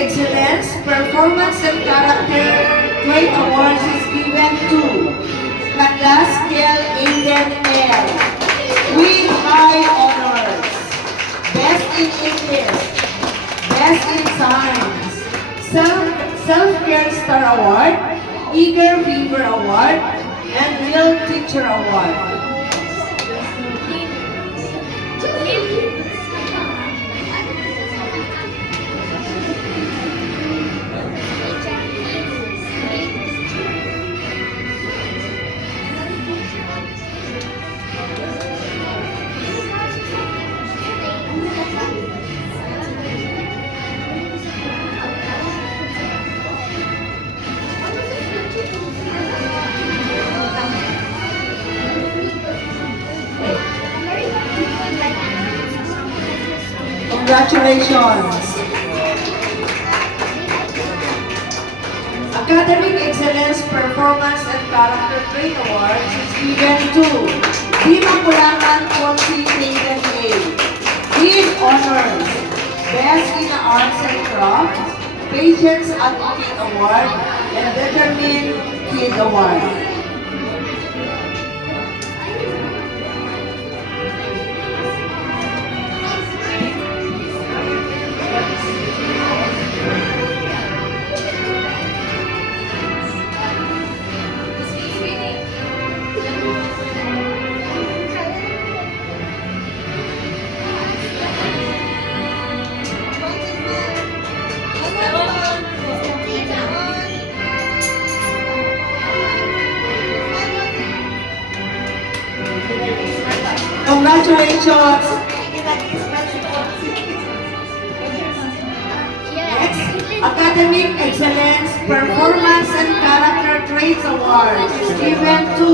Excellence, Performance and Character Trait Awards is given to Canlas Kel Aiden L. with high honors. Best in English, Best in Science, Self-Care Star Award, Eager Fever Award, and Real Teacher Award. Congratulations! Academic Excellence, Performance and Character Trait Awards is given to Dimakulangan Ponsi Aiden A. with honors, Best in Arts and Crafts, Patience Advocate Award, and Determined Kid Award. Congratulations! Next, Academic Excellence, Performance and Character Traits Awards is given to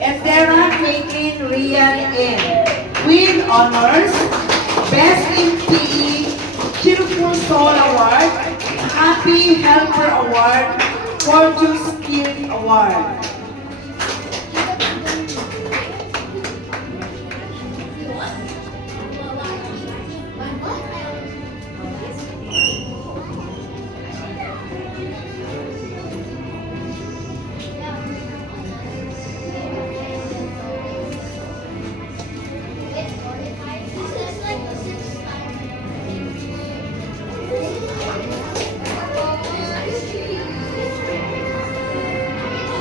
Endera Caitlin Rian N. with honors, Best in PE, Cheerful Soul Award, Happy Helper Award, Fortune Skill Award.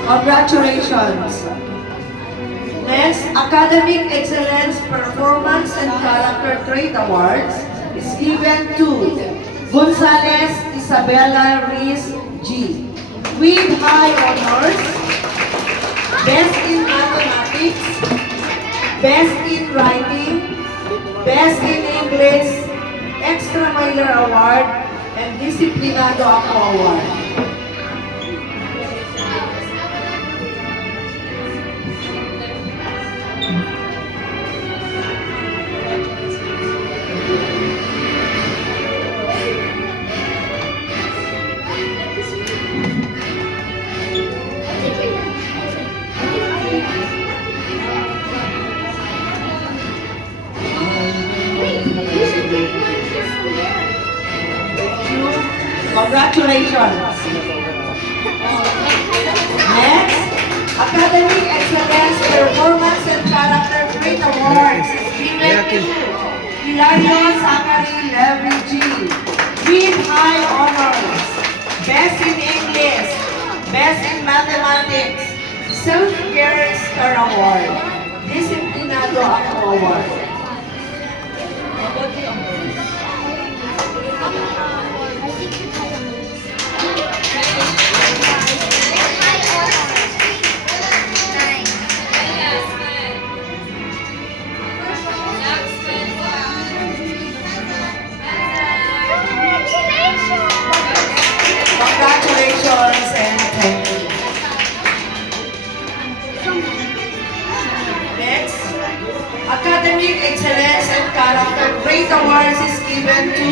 Congratulations! Next, Academic Excellence, Performance and Character Trait Awards is given to Gonzales Isabella Riz G. with high honors, Best in Mathematics, Best in Writing, Best in English, Extra Miller Award, and Disciplinado Ako Award. Congratulations! Next, Academic Excellence, Performance and Character Trait Awards is given to Hilario Zachary Levy G. with high honors, Best in English, Best in Mathematics, Self-Care Star Award, Disciplinado Ako Award. Congratulations and thank you. Next, Academic Excellence and Character Trait Awards is given to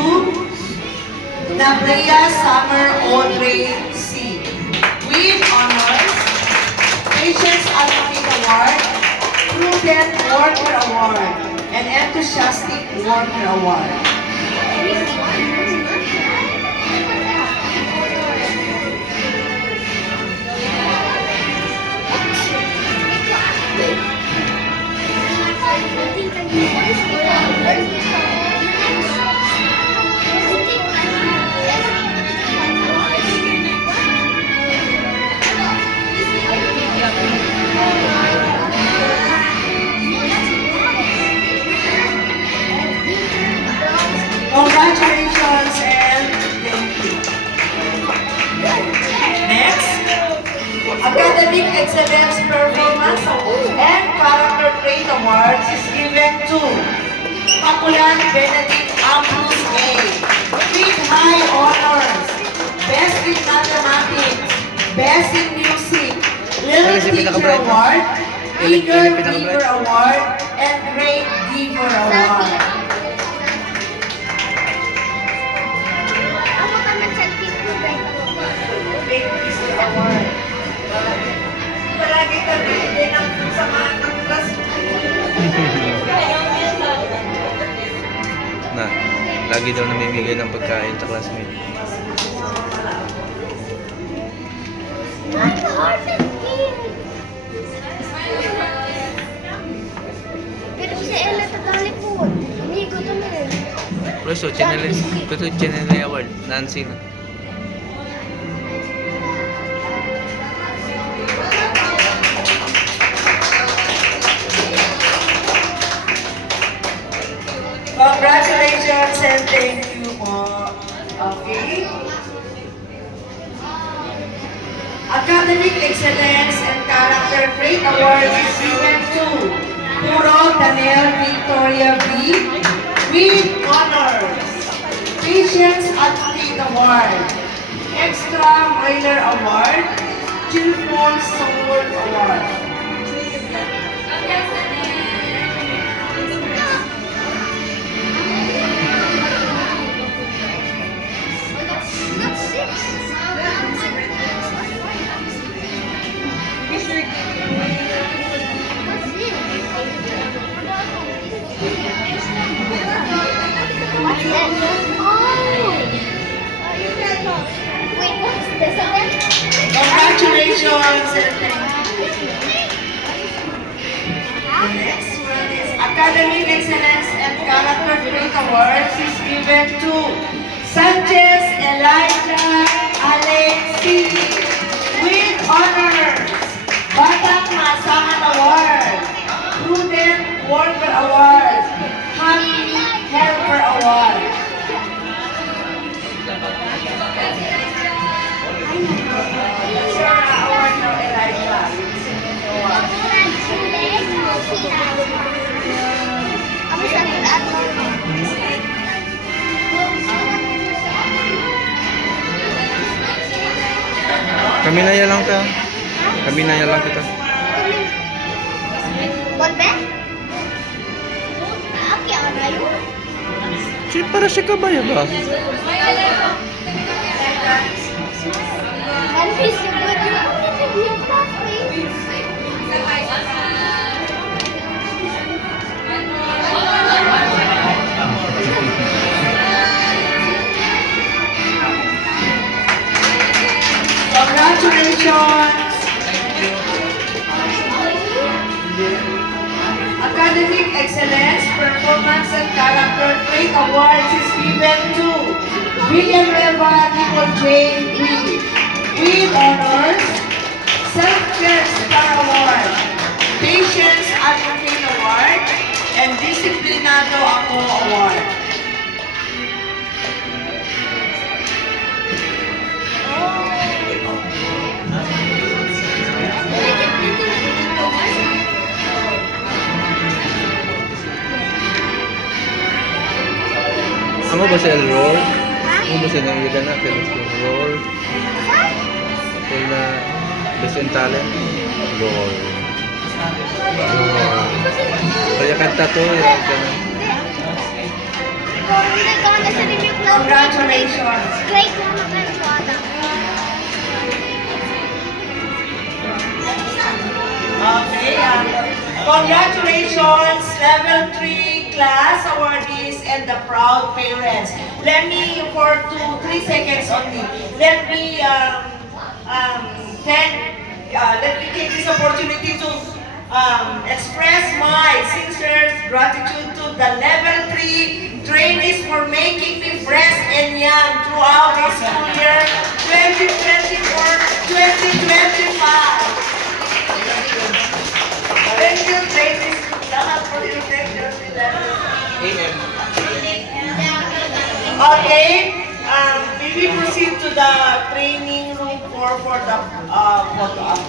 Nabrea Summer Audrey C. with honors, Patience Advocate Award, Prudent Worker Award, and Enthusiastic Worker Award. Awards is given to Pakulan Benedict Ambrose A. With high honors, Best in Mathematics, Best in Music, Little Teacher Award, Eager Giver Award, and Great Giver Award. Ako naman sa King Great Giver Award. Palagi kami din ang sama ng class. Na, lagi daw namimigay ng pagkain sa classmate. Ang hard King! Pero si Ella tagali po. Amigo naman. Pero so, channel na award. Nancy na. Congratulations and thank you po. Okay. Academic Excellence and Character Trait Award is given to Puro Daniel Victoria B. with honors. Patience Athlete Award. Extra Minor Award. Children's Soul Award. That's six. What's that? Oh! Wait, what's this again? Congratulations and thank you. The next one is Academic Excellence and Character Trait Awards is given to Sanchez Elijah Alexi with honors. Batang Maasahan Award, Prudent Worker Award, Happy Helper Award. That's your award now, Elijah. Ako sa Kami na yan lang ta. Kami na yan lang kita. Bolbe? Aki ang rayo? Siya para siya kabaya ba? Ano is the good yung classmates? Congratulations! Academic Excellence, Performance and Character Trait Awards is given to Villanueva Nicole Jane Green with honors, Self-Care Star Award, Patience Advocate Award, and Disciplinado Ako Award. Amo ba si Elroy? Amo ba si nangyayari na? Elroy? Kung na Best in Talent? Elroy. Kaya kanta to, yung ganun. Congratulations! Great naman ang suwada. Okay, congratulations, Level 3 class awardees and the proud parents. Let me, for 3 seconds only, let me take this opportunity to express my sincere gratitude to the Level 3 trainees for making me fresh and young throughout the school year 2024-2025. Thank you, ladies. For your attention. Okay, we will proceed to the training room for the photo.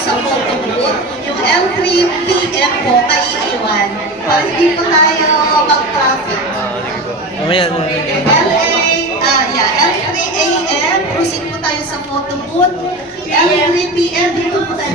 sa photo booth. Yung L3 PM po, maiiwan. Para hindi po tayo mag-traffic. Sige po. Mamaya. L3 AM, proceed po tayo sa photo booth. L3 PM, dito po tayo